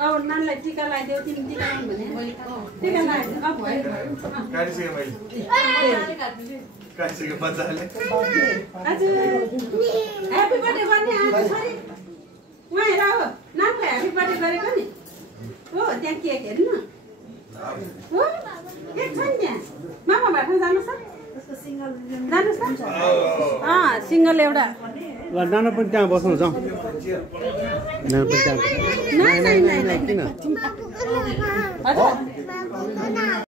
अब नानीलाई टीका लगाइदेऊ तिमी टीका लाउनु भने टीका लगाइदेऊ अब भयो काटिसके मैले काटिसके मजाले आज ह्यापी बर्थडे गर्ने आज छोरी उहाँ हेर हो नानीलाई ह्यापी बर्थडे गरेको नि हो त्यहाँ केक हेर्नु न हो केक छ नि त्यहाँ मामा भाटमा जानु छ जानुहोस् न सिङ्गल एउटा ल नाना पनि त्यहाँ बस्नु जाउँ नाना पनि त्यहाँ किन